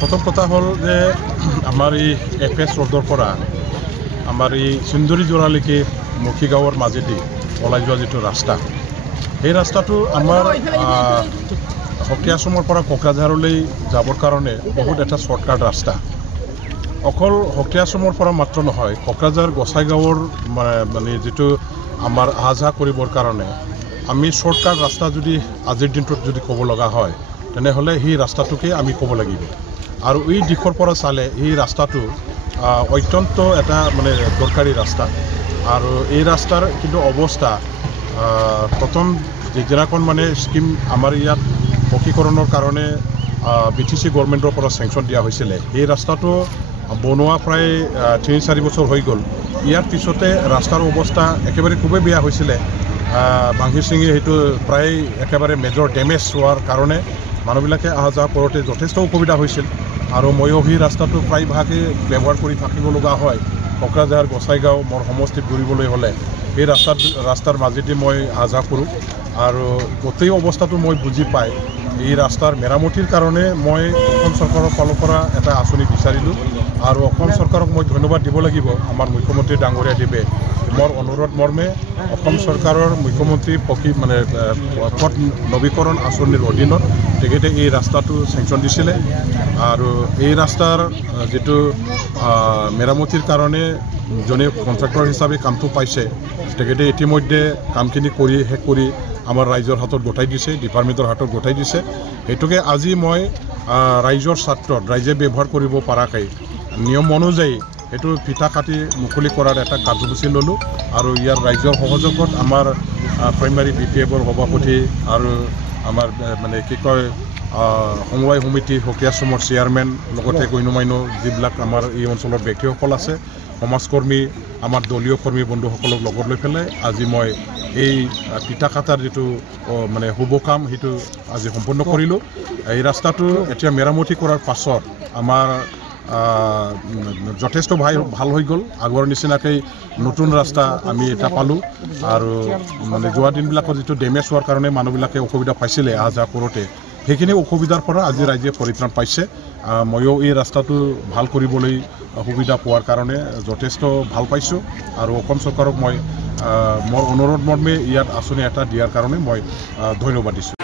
প্ৰথম কথা হল যে আমাৰ এই এফএস ৰোডৰ পৰা আমাৰ এই সিন্দুৰি জোড়ালৈকে মখিগাঁৱৰ মাজেদি ওলাই যোৱা যেটো ৰাস্তা এই ৰাস্তাটো আমাৰ হকিয়াছমৰ পৰা কোকৰাঝাৰলৈ যাবৰ কাৰণে বহুত এটা শৰ্টকাট ৰাস্তা অকল হকিয়াছমৰ পৰা মাত্ৰ নহয় কোকৰাঝাৰ গোসাইগাঁৱৰ মানে যেটো আমাৰ আহা কৰিবৰ কাৰণে আমি শৰ্টকাট ৰাস্তা যদি আজিৰ দিনটোত যদি ক'ব লগা হয় তেনেহ'লে সেই ৰাস্তাটোকে আমি ক'ব লাগিব আৰু এই দিশৰ পৰা চালে এই ৰাস্তাটো অত্যন্ত এটা মানে দৰকাৰী ৰাস্তা আৰু এই ৰাস্তাৰ কিন্তু অৱস্থা প্ৰথম যেদিনাখন মানে স্কিম আমাৰ ইয়াত পকীকৰণৰ কাৰণে বিটিসি গভৰ্ণমেণ্টৰ পৰা চেংচন দিয়া হৈছিলে এই ৰাস্তাটো বনোৱা প্ৰায় ৩-৪ বছৰ হৈ গ'ল ইয়াৰ পিছতে ৰাস্তাৰ অৱস্থা একেবাৰে খুবেই বেয়া হৈছিলে ভাঙি চিঙি সেইটো প্ৰায় একেবাৰে মেজৰ ডেমেজ হোৱাৰ কাৰণে মানুহবিলাকে অহা যোৱা কৰোঁতে যথেষ্ট অসুবিধা হৈছিল আৰু ময়ো সেই ৰাস্তাটো প্ৰায়ভাগে ব্যৱহাৰ কৰি থাকিব লগা হয় কোকৰাঝাৰ গোসাইগাঁও মোৰ সমষ্টিত ঘূৰিবলৈ হ'লে এই ৰাস্তাৰ মাজেদি মই অহা যোৱা কৰোঁ আৰু গোটেই অৱস্থাটো মই বুজি পাই এই ৰাস্তাৰ মেৰামতিৰ কাৰণে মই অসম চৰকাৰৰ ফালৰ পৰা এটা আঁচনি বিচাৰিলোঁ আৰু অসম চৰকাৰক মই ধন্যবাদ দিব লাগিব আমাৰ মুখ্যমন্ত্ৰী ডাঙৰীয়া দেৱে মোৰ অনুৰোধ মৰ্মে অসম চৰকাৰৰ মুখ্যমন্ত্ৰী মানে পথ নৱীকৰণ আঁচনিৰ অধীনত তেখেতে এই ৰাস্তাটো চেংচন দিছিলে আৰু এই ৰাস্তাৰ যেটো মেৰামতিৰ কাৰণে জনে কন্ট্ৰাক্টৰ হিচাপে কামটো পাইছে তেখেতে ইতিমধ্যে কামখিনি কৰি শেষ কৰি আমাৰ ৰাইজৰ হাতত গতাই দিছে ডিপাৰ্টমেণ্টৰ হাতত গতাই দিছে হেতুকে আজি মই ৰাইজৰ স্বাৰ্থত ৰাইজে ব্যৱহাৰ কৰিব পৰাকৈ নিয়ম অনুযায়ী এটো পিঠা কাটি মুকলি কৰাৰ এটা কাৰ্যসূচী ললোঁ আৰু ইয়াৰ ৰাইজৰ সহযোগত আমাৰ প্ৰাইমাৰী বিপিএফৰ সভাপতি আৰু আমাৰ মানে কি কয় সমবায় সমিতি হকিয়াছমৰ চেয়াৰমেন লগতে গণ্যমান্য যিবিলাক আমাৰ এই অঞ্চলৰ ব্যক্তিসকল আছে সমাজকৰ্মী আমাৰ দলীয় কৰ্মী বন্ধুসকলক লগত লৈ পেলাই আজি মই এই পিঠা কাটাৰ যেটো মানে শুভ কাম সেইটো আজি সম্পূৰ্ণ কৰিলোঁ এই ৰাস্তাটো এতিয়া মেৰামতি কৰাৰ পাছত আমাৰ যথেষ্ট ভাল হৈ গ'ল আগৰ নিচিনাকৈ নতুন ৰাস্তা আমি এটা পালোঁ আৰু মানে যোৱা দিনবিলাকত যেটো ডেমেজ হোৱাৰ কাৰণে মানুহবিলাকে অসুবিধা পাইছিলে অহা যোৱা কৰোঁতে সেইখিনি অসুবিধাৰ পৰা আজি ৰাইজে পৰিত্ৰাণ পাইছে ময়ো এই ৰাস্তাটো ভাল কৰিবলৈ সুবিধা পোৱাৰ কাৰণে যথেষ্ট ভাল পাইছোঁ আৰু অসম চৰকাৰক মই মোৰ অনুৰোধ মৰ্মে ইয়াত আঁচনি এটা দিয়াৰ কাৰণে মই ধন্যবাদ দিছোঁ।